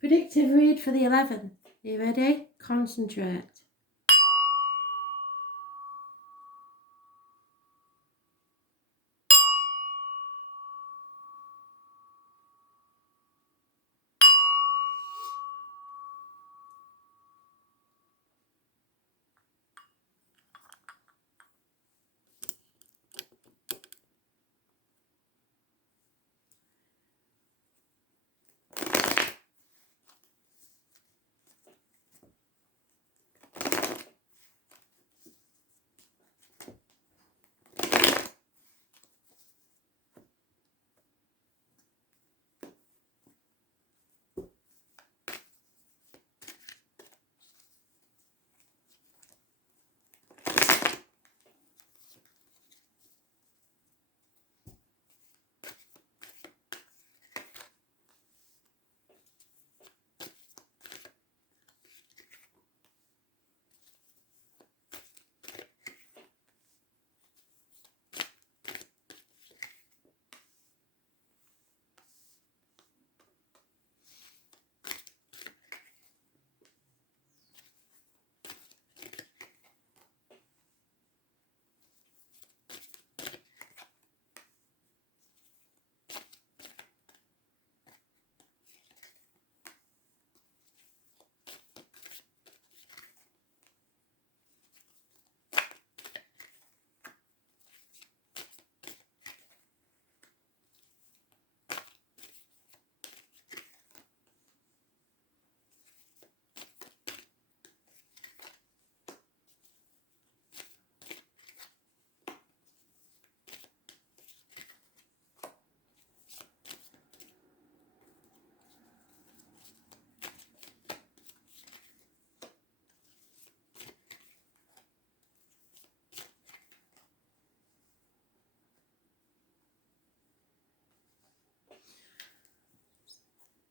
Predictive read for the 11th. Are you ready? Concentrate.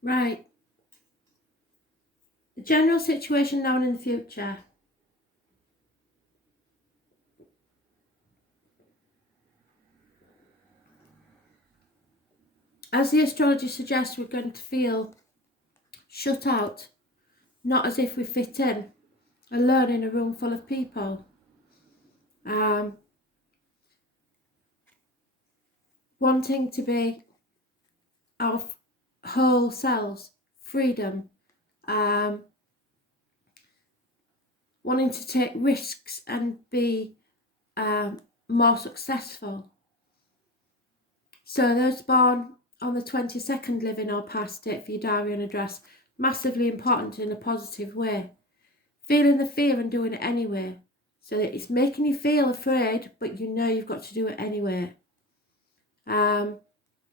Right. The general situation now and in the future. As the astrology suggests, we're going to feel shut out, not as if we fit in, alone in a room full of people. Wanting to be our whole selves, freedom, wanting to take risks and be more successful. So those born on the 22nd live in or past date for your diary and address, massively important in a positive way. Feeling the fear and doing it anyway. So that it's making you feel afraid, but you know you've got to do it anyway.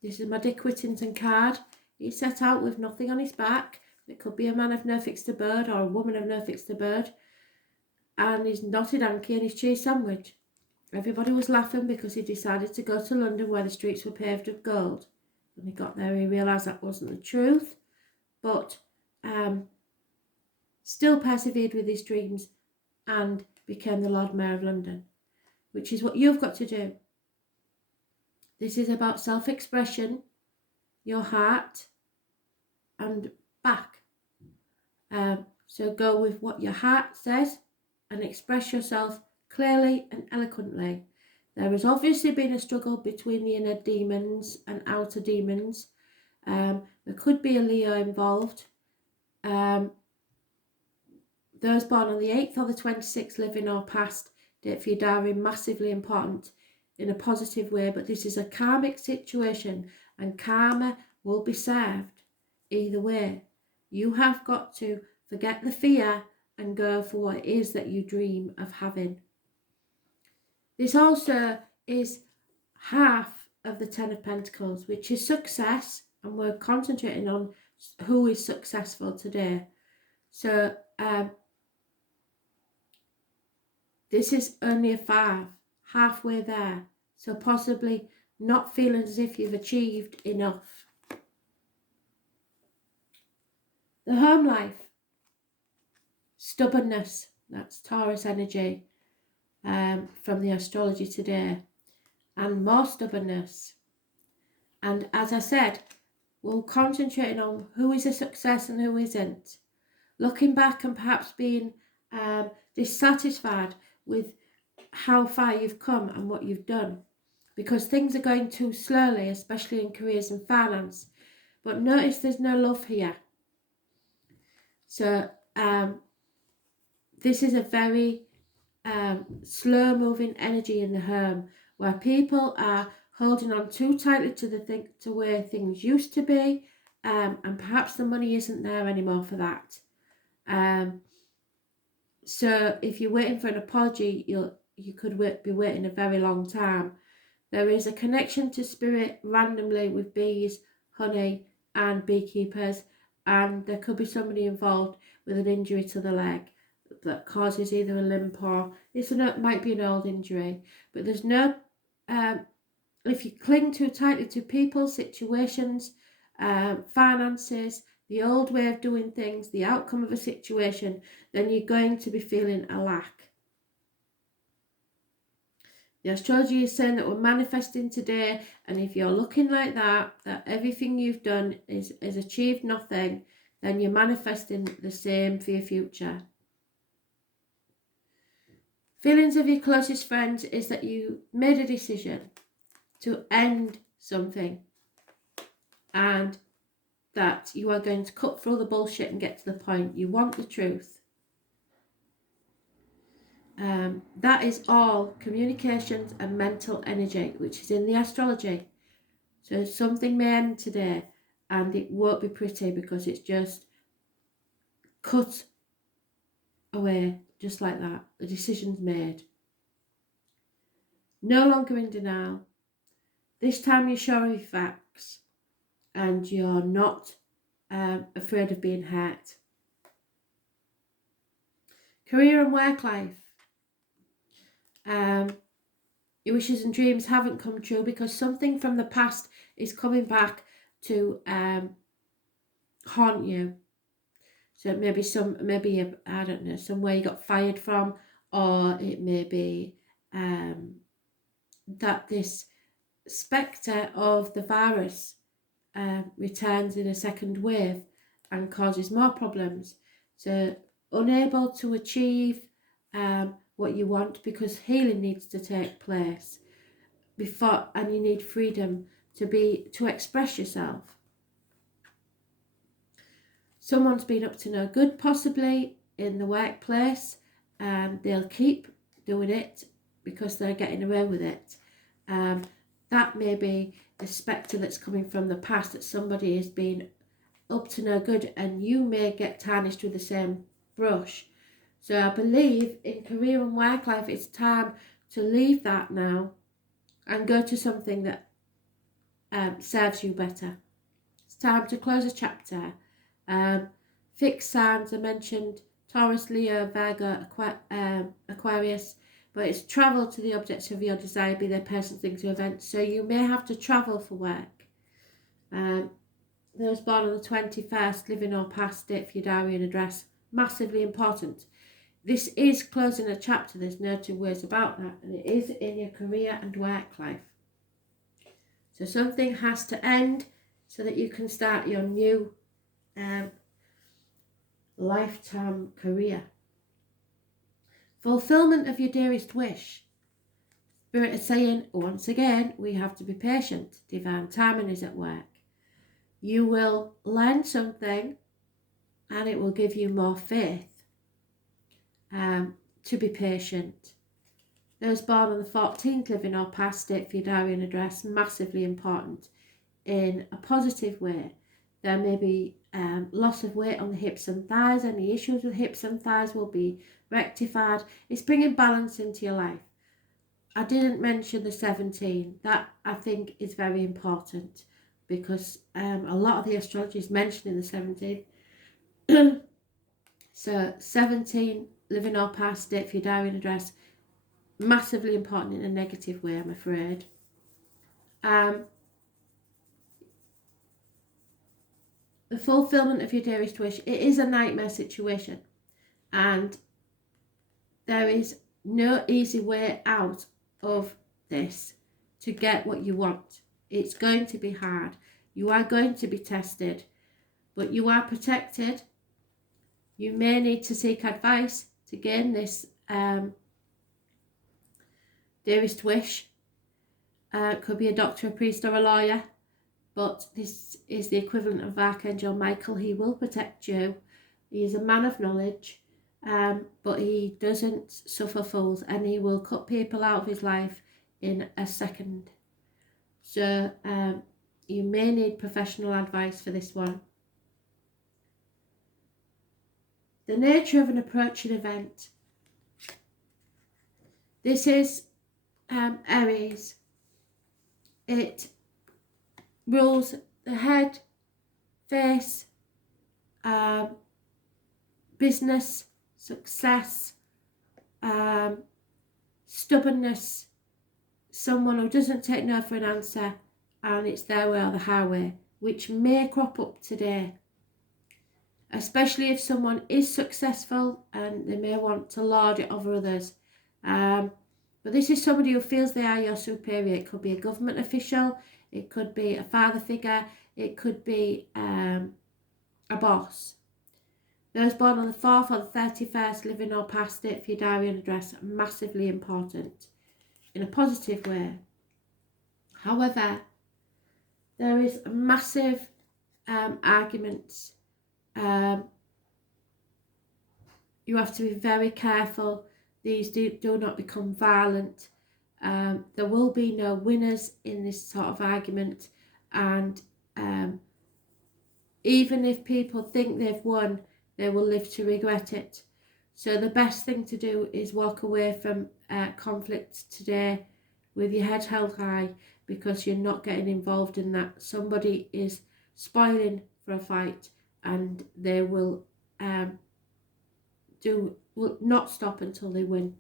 This is my Dick Whittington card. He's set out with nothing on his back. It could be a man of no fixed abode or a woman of no fixed abode. And his knotted hanky and his cheese sandwich. Everybody was laughing because he decided to go to London where the streets were paved with gold. When he got there, he realised that wasn't the truth, but still persevered with his dreams and became the Lord Mayor of London, which is what you've got to do. This is about self-expression, your heart, and back. So go with what your heart says and express yourself clearly and eloquently. There has obviously been a struggle between the inner demons and outer demons. There could be a Leo involved. Those born on the 8th or the 26th living or past date for your diary, massively important in a positive way, but this is a karmic situation and karma will be served either way. You have got to forget the fear and go for what it is that you dream of having. This also is half of the 10 of Pentacles, which is success, and we're concentrating on who is successful today. So this is only a 5, halfway there. So possibly not feeling as if you've achieved enough. The home life, stubbornness, that's Taurus energy from the astrology today, and more stubbornness. And as I said, we're concentrating on who is a success and who isn't. Looking back and perhaps being dissatisfied with how far you've come and what you've done, because things are going too slowly, especially in careers and finance. But notice there's no love here. So this is a very slow moving energy in the home, where people are holding on too tightly to where things used to be, and perhaps the money isn't there anymore for that. So if you're waiting for an apology, you could be waiting a very long time. There is a connection to spirit randomly with bees, honey, and beekeepers, and there could be somebody involved with an injury to the leg that causes either a limp or it might be an old injury. But there's no, if you cling too tightly to people, situations, finances, the old way of doing things, the outcome of a situation, then you're going to be feeling a lack. The astrology is saying that we're manifesting today, and if you're looking like that everything you've done is achieved nothing, then you're manifesting the same for your future. Feelings of your closest friends is that you made a decision to end something, and that you are going to cut through the bullshit and get to the point. You want the truth. That is all communications and mental energy, which is in the astrology. So something may end today, and it won't be pretty, because it's just cut away just like that. The decision's made. No longer in denial. This time you're sure of your facts, and you're not afraid of being hurt. Career and work life. Your wishes and dreams haven't come true because something from the past is coming back to haunt you. So it may be I don't know, somewhere you got fired from, or it may be that this spectre of the virus returns in a second wave and causes more problems. So unable to achieve what you want, because healing needs to take place before, and you need freedom to express yourself. Someone's been up to no good, possibly in the workplace, and they'll keep doing it because they're getting away with it. That may be the spectre that's coming from the past, that somebody has been up to no good, and you may get tarnished with the same brush. So I believe in career and work life, it's time to leave that now and go to something that serves you better. It's time to close a chapter. Fixed signs, I mentioned Taurus, Leo, Virgo, Aquarius, but it's travel to the objects of your desire, be they person, things, or events. So you may have to travel for work. Those born on the 21st, living or past date for your diary and address, massively important. This is closing a chapter, there's no two ways about that, and it is in your career and work life. So something has to end so that you can start your new lifetime career. Fulfillment of your dearest wish. Spirit is saying, once again, we have to be patient. Divine timing is at work. You will learn something, and it will give you more faith to be patient. Those born on the 14th, living or past date for your diary and address, massively important in a positive way. There may be loss of weight on the hips and thighs. Any issues with hips and thighs will be rectified. It's bringing balance into your life. I didn't mention the 17. That I think is very important, because a lot of the astrology is mentioned in the 17. So 17, living or past date for your diary and address, massively important in a negative way, I'm afraid. The fulfillment of your dearest wish. It is a nightmare situation, and there is no easy way out of this to get what you want. It's going to be hard. You are going to be tested, but you are protected. You may need to seek advice to gain this dearest wish. It could be a doctor, a priest, or a lawyer, but this is the equivalent of Archangel Michael. He will protect you. He is a man of knowledge, but he doesn't suffer fools, and he will cut people out of his life in a second. So you may need professional advice for this one. The nature of an approaching event. This is Aries. It rules the head, face, business, success, stubbornness, someone who doesn't take no for an answer, and it's their way or the highway, which may crop up today. Especially if someone is successful and they may want to lord it over others. But this is somebody who feels they are your superior. It could be a government official, it could be a father figure, it could be a boss. Those born on the 4th or the 31st, living or past it for your diary and address, massively important in a positive way. However, there is massive arguments. You have to be very careful. These do not become violent. There will be no winners in this sort of argument, and even if people think they've won, they will live to regret it. So the best thing to do is walk away from conflict today with your head held high, because you're not getting involved in that. Somebody is spoiling for a fight, and they will not stop until they win,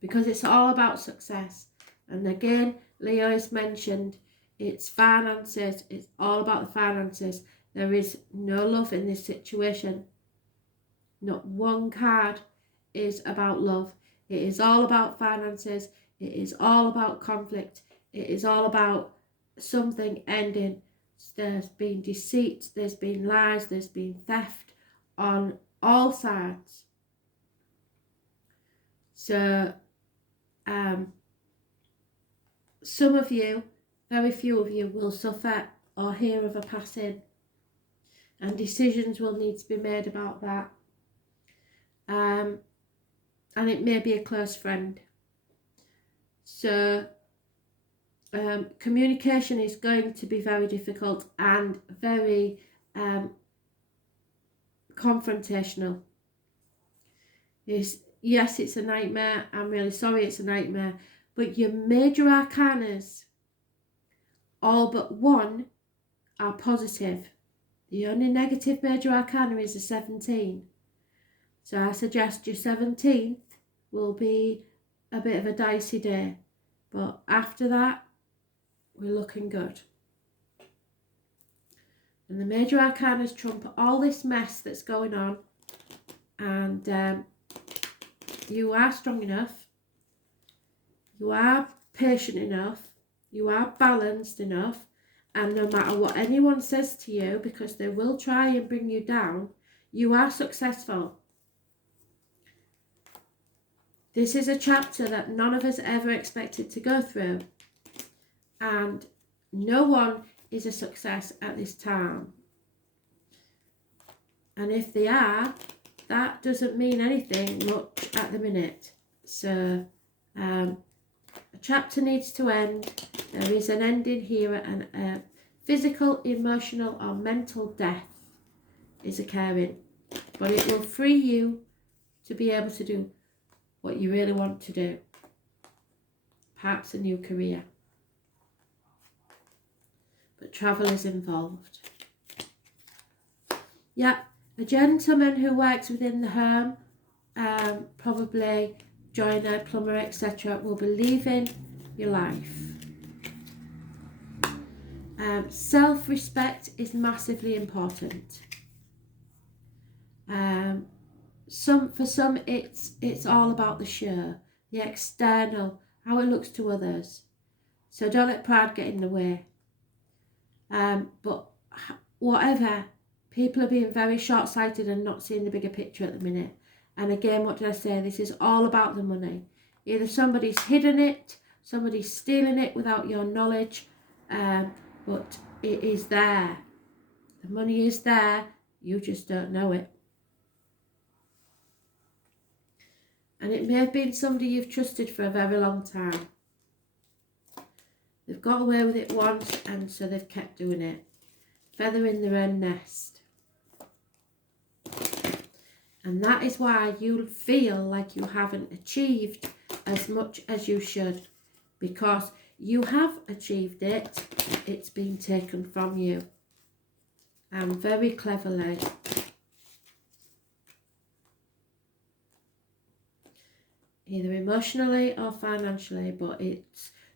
because it's all about success. And again, Leo is mentioned. It's finances. It's all about the finances. There is no love in this situation. Not one card is about love. It is all about finances. It is all about conflict. It is all about something ending. There's been deceit, there's been lies, there's been theft on all sides. So some of you, very few of you, will suffer or hear of a passing, and decisions will need to be made about that. And it may be a close friend. So communication is going to be very difficult and very confrontational. Yes, it's a nightmare. I'm really sorry it's a nightmare. But your major arcanas, all but one, are positive. The only negative major arcana is the 17. So I suggest your 17th will be a bit of a dicey day. But after that, we're looking good. And the major arcanas trump all this mess that's going on. And you are strong enough. You are patient enough. You are balanced enough. And no matter what anyone says to you, because they will try and bring you down, you are successful. This is a chapter that none of us ever expected to go through. And no one is a success at this time. And if they are, that doesn't mean anything much at the minute. So a chapter needs to end. There is an ending here, and a physical, emotional or mental death is occurring. But it will free you to be able to do what you really want to do. Perhaps a new career. But travel is involved. Yeah, a gentleman who works within the home, probably joiner, plumber, etc., will be leaving your life. Self-respect is massively important. For some, it's all about the show, the external, how it looks to others. So don't let pride get in the way. But whatever, people are being very short-sighted and not seeing the bigger picture at the minute. And again, what did I say? This is all about the money. Either somebody's hidden it, somebody's stealing it without your knowledge, but it is there. The money is there, you just don't know it. And it may have been somebody you've trusted for a very long time. They've got away with it once, and so they've kept doing it. Feather in their own nest. And that is why you feel like you haven't achieved as much as you should. Because you have achieved it, it's been taken from you. And very cleverly. Either emotionally or financially, but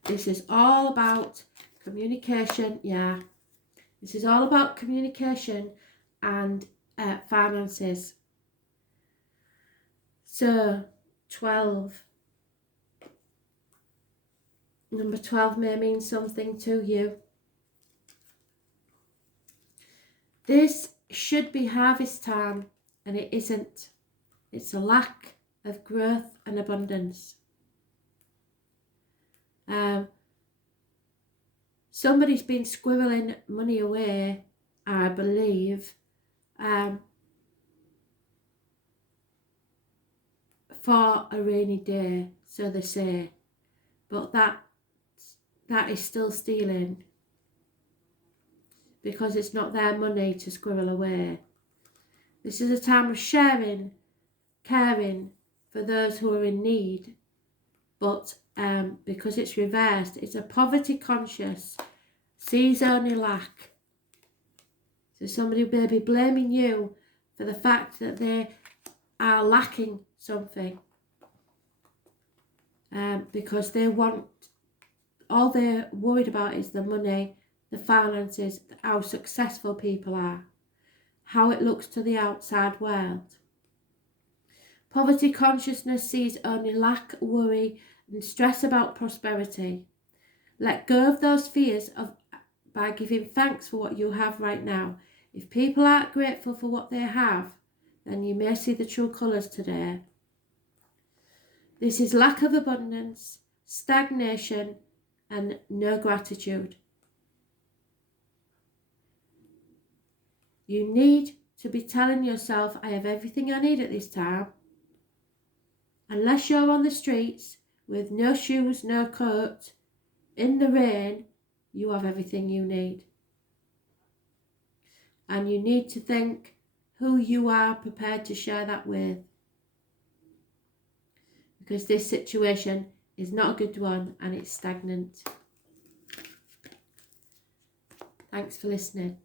this is all about communication. Yeah, this is all about communication and finances. So 12, number 12 may mean something to you. This should be harvest time, and it isn't. It's a lack of growth and abundance. Somebody's been squirreling money away, I believe, for a rainy day, so they say. But that is still stealing, because it's not their money to squirrel away. This is a time of sharing, caring for those who are in need, but because it's reversed, it's a poverty conscious, sees only lack. So somebody may be blaming you for the fact that they are lacking something, because they want, all they're worried about is the money, the finances, how successful people are, how it looks to the outside world. Poverty consciousness sees only lack, worry, and stress about prosperity. Let go of those fears by giving thanks for what you have right now. If people aren't grateful for what they have, then you may see the true colours today. This is lack of abundance, stagnation, and no gratitude. You need to be telling yourself, I have everything I need at this time. Unless you're on the streets with no shoes, no coat, in the rain, you have everything you need. And you need to think who you are prepared to share that with. Because this situation is not a good one and it's stagnant. Thanks for listening.